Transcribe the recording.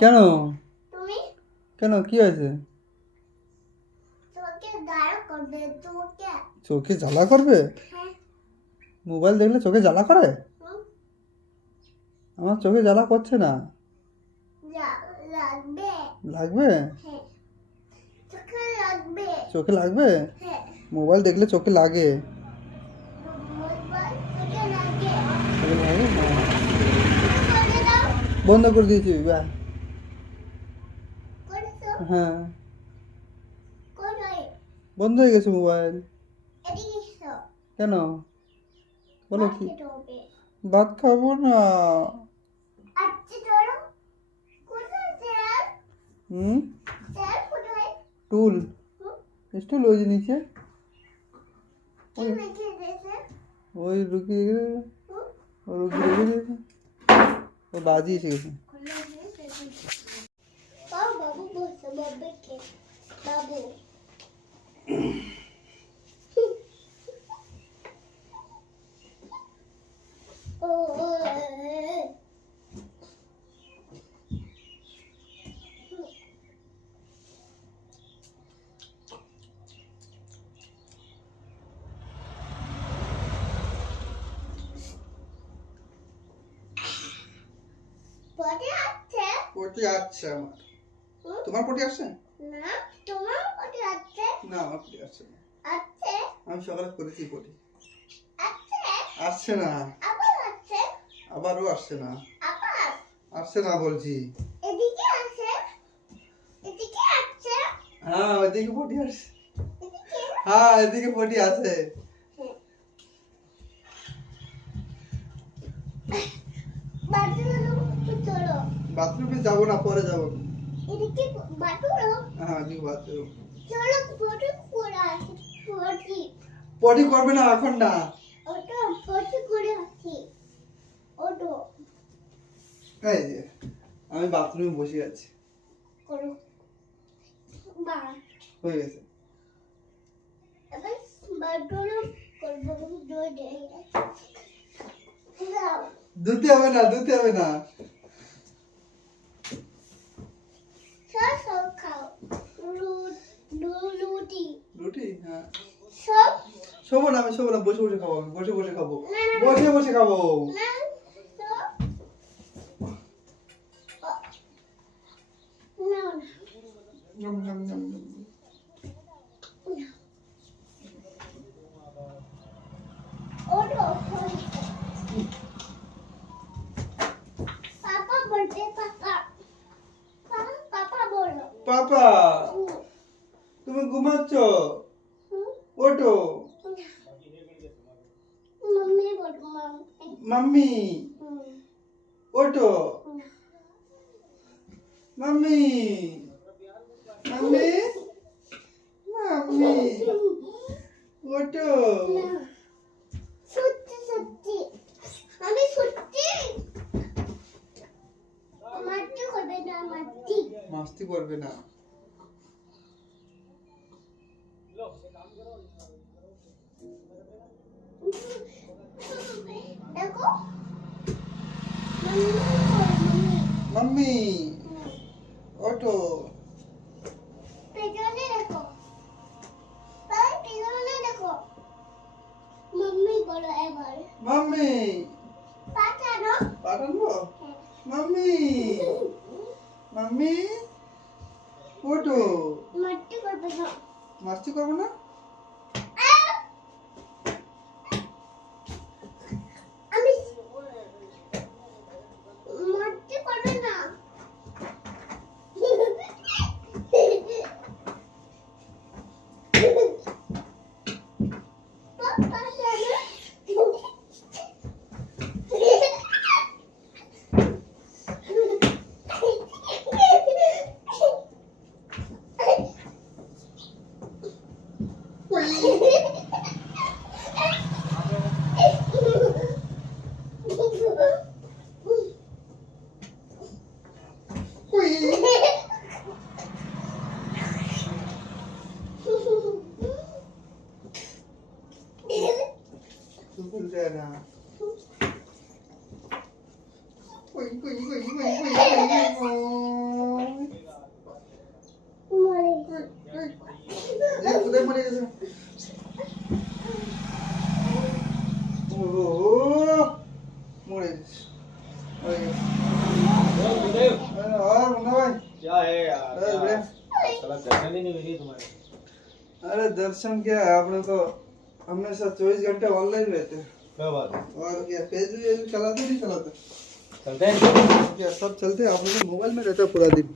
কেন তুমি কেন কি হয়েছে? চোখে জ্বালা করবে চোখে। চোখে জ্বালা করবে? হ্যাঁ। মোবাইল দেখলে চোখে জ্বালা করে? হুম, আমার চোখে জ্বালা করছে না। লাগবে। লাগবে? হ্যাঁ, চোখে লাগবে। চোখে লাগবে? হ্যাঁ, মোবাইল দেখলে চোখে লাগে। মোবাইল চোখে লাগে। চোখে লাগে? হ্যাঁ। করে দাও। বন্ধ করে দিয়েছি বাহ। করেছো? হ্যাঁ, কোথায়? বন্ধ হয়ে গেছে মোবাইল। এদিকে এসো। কেন বলো ভাত কি? খেতে হবে। ভাত খাবো না। আচ্ছা চলো। কোথায় স্যার? হুম? স্যার কোথায়? টুল হুম, স্টুল ওই যে নিচে কি রেখে দিয়েছে? ওই রুগী রেখে দিয়েছে। হুম, ও রুগী রেখে দিয়েছে। ও বাজি এসে গেছে। খুলে দিয়েছে। বাবু বসে বাবাকে। বাবু। ও পড়ে আছে? পটি আসছে আমার। হুম, তোমার পটি আসছে? না তোমার পড়ে আছে? না আমার পটি আসছে না। আছে? আমি সকালে করেছি পটি। আছে? আসছে না। আবার আছে? আবারও আসছে না। আবার? আসছে না বলছি। এদিকে আছে? এদিকে আছে? হ্যাঁ ওইদিকে পটি আসছে। এদিকে? হ্যাঁ এদিকে পটি আছে। বাথরুম চলো। বাথরুমে যাবো না, পরে যাবো। এদিকে বাথরুম হ্যাঁ এদিকে বাথরুম। চলো ফটো করে আসি। ফটি পটি করবে না এখন না। ওটা ফটো করে আসি। ওটো এই যে আমি বাথরুমে বসে আছি। করো। বা হয়ে গেছে। এবার বাথরুম করবো দই দে। যাও। ধুতে হবে না, ধুতে হবে না। সব সব খাও। রুটি রুটি? হ্যাঁ। সব শোবো না, আমি শোবো না, বসে বসে খাবো, আমি বসে বসে খাবো। না, না, না। বসে বসে খাবো। না সব না নম, নম, নম, নম। ওটো পাপা বলতে পাপা পাপা বলো। পাপা হুম, তুমি ঘুমাচ্ছ? হুম, ওঠো। मम्मी बोलो मम्मी। মাম্মি হুম, ওঠো। হুম। মাম্মি মাম্মি মাম্মি ওঠো। না, সত্যি সত্যি আমি সত্যি মাটি করবে না মাটি। মাস্তি করবে না। দেখো मम्मी মাম্মি ওঠো। পেছনে দেখো তাই পেছনে দেখো मम्मी বলো এবার মাম্মি পাঠানো। পাঠানবো? মাম্মি মাম্মি ওঠো। মাটি করবে না। মাস্তি করবো না? আমি মাটি করবে না। পাপা জানো উই। ভুল যায় না। We, we, we, we, we, we, we. ओहो मोड़े और मुन्ना भाई क्या है यार अरे क्या? बड़े साला दर्शन ही नहीं मिली तुम्हारे। अरे दर्शन क्या है आपने तो हमेशा 24 घंटे ऑनलाइन रहते हैं क्या बात है? और क्या फेसबुक चलाते नहीं चलाते चलते हैं। क्या सब चलते हैं आपने तो मोबाइल में रहता है पूरा दिन